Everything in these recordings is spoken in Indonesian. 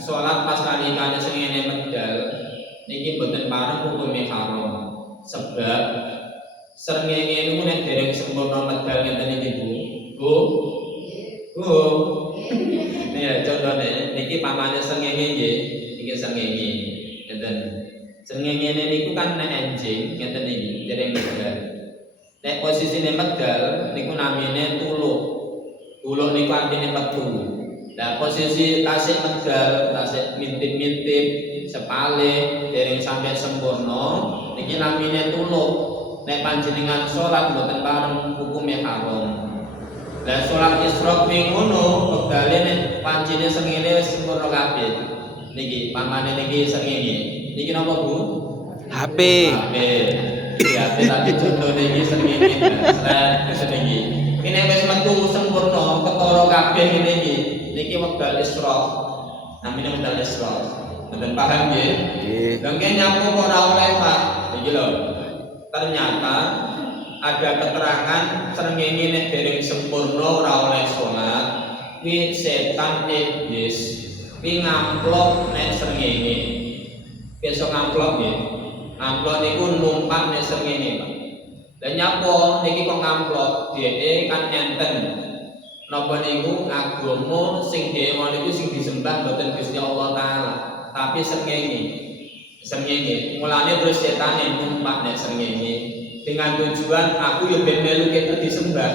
salat pas nalikane srengenge medal niki boten pareng hukume haram. Sebab srengenge niku nek dereng sempurna medal ngeten iki Bu. Bu. Ya contohnya niki pamane srengenge nggih, iki srengenge. Ngeten. Srengenge niku kan nek enjing ngeten iki, dereng medal. Nek posisine medal niku namine tuluk. Tuluk niku artine metu. Lah posisi tasik medal, tasik mintip-mintip, sepale dereng sampai sempurna niki namine tuluk. Nek panjenengan salat mboten pareng hukume haram. Lah salat isyraq ning ngono wekdale nek pancene srengenge wis sempurna kabeh. Niki pamane niki srengenge. Niki napa Bu? HP. HP. Ya, tadi contohnya ini srengenge. Srengenge. Ini wis metu sempurna ketara kabeh ngene iki. Niki wekdal isyraq. Namine wekdal isyraq. Mboten paham nggih? Nggih. Lha nggih nyapu ora oleh Pak. Iki lho. Ternyata ada keterangan srengenge nek dereng sempurna ora oleh salat, kuwi setan iblis kuwi ngamplok nek srengenge. Besok ngamplok nggih. Ngamplok niku numpak nek srengenge, Pak. Lah nyapa niki kok ngamplok? Dheke kan enten. Napa niku agama sing dewa niku sing disembah mboten Gusti Allah taala, tapi srengenge. Srengenge. Mulane terus setane numpak nek srengenge. Dengan tujuan aku yo ben melu ketok disembah.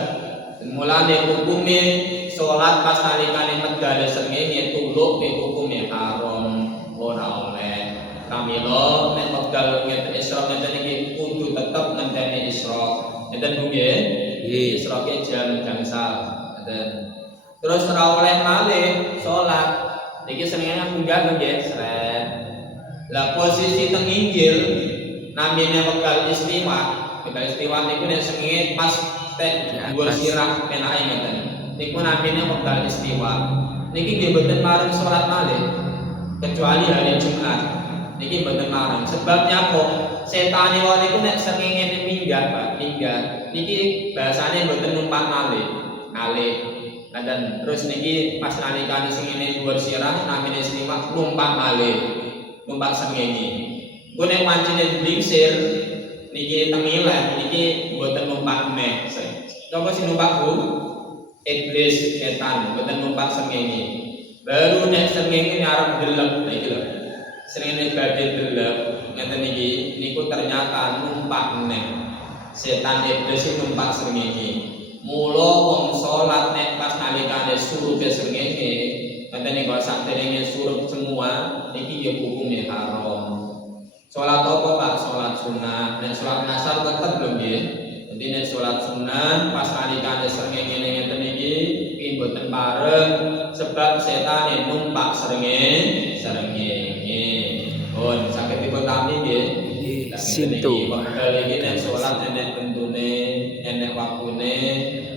Mulane hukume salat pas nalikane medal srengenge tuluk ke hukume haram ora oleh. Kamila nek medal ngeten isyraq ngeten iki kudu tetep ngenteni isyraq. Ngeten Bu nggih? Nggih, isyraqe jam gangsal. Ngeten. Terus ora oleh malih salat. Niki srengenge munggah nggih, sret. Lah posisi teng inggil namine wekdal istiwa. Wekdal istiwa niku nek srengenge pas tek dhuwur sirah penake ngeten. Niku namine wekdal istiwa. Niki nggih boten pareng salat malih kecuali hari Jumat. Niki boten pareng. Sebabnya kok setane wae niku nek srengenge minggah, Pak, minggah. Niki bahasane boten numpak malih. Alih. Dan terus niki pas nalikane srengenge dhuwur sirah namine istiwa numpak malih. Numpak srengenge. Ku nek wancine blingsir niki tengileh niki mboten numpak meh. Coba sing numpak Bu? Iblis setan mboten numpak srengenge. Baru nek srengenge arep delep iki lho. Srengenge badhe delep ngeten iki niku ternyata numpak neh. Setan iblis numpak srengenge. Mula wong salat nek pas nalikane surupe srengenge ngeten niku sakderenge surup semua niki ya hukume haram. Salat apa Pak? Salat sunah. Nek salat asar tetep lho nggih. Dadi nek salat sunah pas nalikane srengenge ngeten iki iki mboten pareng sebab setane numpak srengenge. Pun saged dipun-tampi nggih. Sintu. Wekdal iki nek salat enek tentune, enek waktune,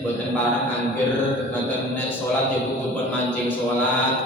mboten pareng angger ngoten nek salat ya kudu pun mancing salat.